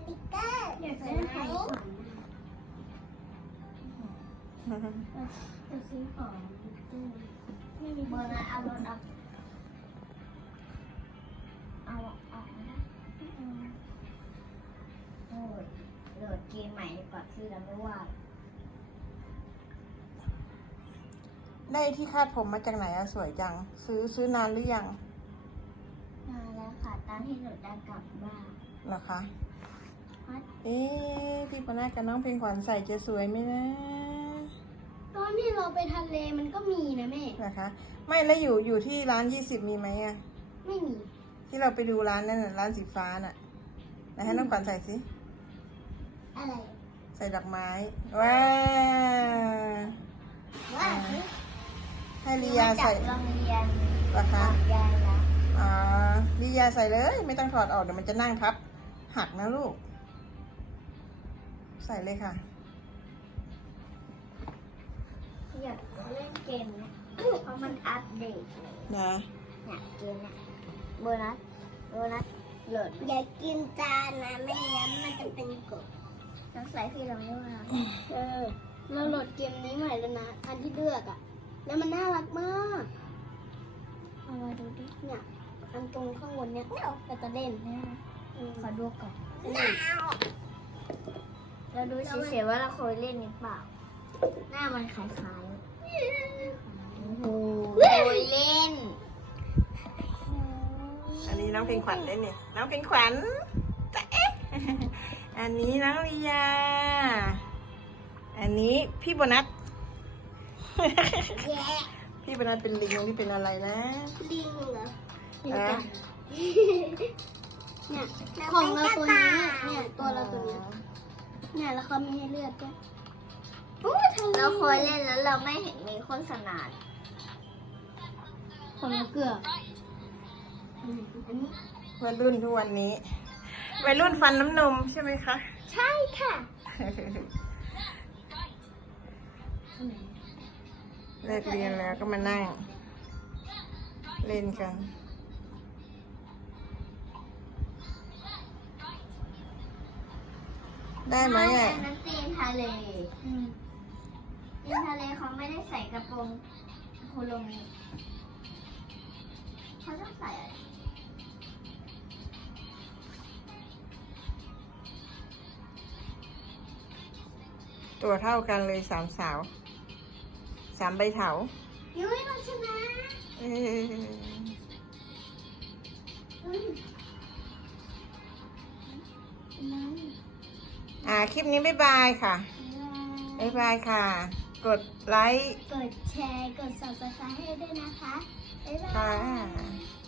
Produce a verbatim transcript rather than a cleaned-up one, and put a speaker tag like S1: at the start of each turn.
S1: ติ๊กเกอร์อยากได้ไข่ขวัญจะซื้อของไม่มีเบอร์นะเอารถเอาเอาออกนะโอ้ยโหลดเกมใหม่ดีกว่าที่เราไม่ว่า
S2: ได้ที่คาดผมมาจากไหนอะสวยจังซื้อซื้อนานหรือยัง
S1: นานแล้วค่ะตอนที่หนูจะกลับบ้าน
S2: เหรอคะเอ๊ะพี่ปนากับน้องเพลงขวัญใส่จะสวยไหมนะ
S1: ตอนที่เราไปทะเลมันก็มีนะแม่
S2: เหรอคะไม่แล้วอยู่อยู่ที่ร้านยี่สิบมีไหมอะ
S1: ไม่มี
S2: ที่เราไปดูร้านนั่นน่ะร้านสีฟ้าน่ะไหนให้น้องขวัญใส่สิ
S1: อะไร
S2: ใส่ดอกไม้ว้า
S1: ว้า
S2: ให้ลียาใส่
S1: โรงเรียน
S2: เหรอคะ
S1: ยายละ
S2: อ๋อลียาใส่เลยไม่ต้องถอดออกเดี๋ยวมันจะนั่งทับหักนะลูกใส่เลยค่ะ
S1: อยากเล่นเกมนะเพราะมันอัปเดต
S2: นะ
S1: เนี่ยเกมเนี่ยโบนัสโบนัสโหลดอย่ากินจานนะไม่งั้นมันจะเป็นกบน้องใส่พี่เราไม่ว่าเออเราโหลดเกมนี้ใหม่แล้วนะอันที่เลือกอ่ะแล้วมันน่ารักมากเอามาดูดิเนี่ยอันตรงข้างบนเนี่ยเราจะเล่นนะขอดูก่อนเราดูเฉยๆว่าเราเคยเล่นหรือเปล่าหน้ามันคล้ายๆโอ้โหเล่น
S2: อันนี้น้องเพลงขวัญเล่นนี่น้องเพลงขวัญจะเอ๊ะอันนี้น้องลียาอันนี้พี่โบนัสพี่โบนัสเป็นลิงนี่เป็นอะไรนะ
S1: ลิงเหรอเนี่ยของเราตัวนี้เนี่ยตัวเราตัวนี้เนี่ยแล้วเขามีให้เลือกด้วยเราเคยเล่นแล้วเราไม่เห็นมีโฆษณาของเราเกลือ
S2: วัยรุ่นทุกวันนี้วัยรุ่นฟันน้ำนมใช่ไหมคะ
S1: ใช่ค่ะ
S2: เลิกเรียนแล้วก็มานั่งเล่นกันได้ไหมอ่ะ
S1: นั่นตีนทะเลตีนทะเลเขาไม่ได้ใส่กระโปรงโคโลมีเขาต้องใส่อะไร
S2: ตัวเท่ากันเลยสามสาวสามใบเถา
S1: ยุ้ยเราชนะ
S2: อ่าคลิปนี้บ๊ายบายค่ะบ๊ายบายค่ะกดไลค์
S1: กดแชร์กด ซับสไครบ์ ให้ด้วยนะคะบ๊ายบาย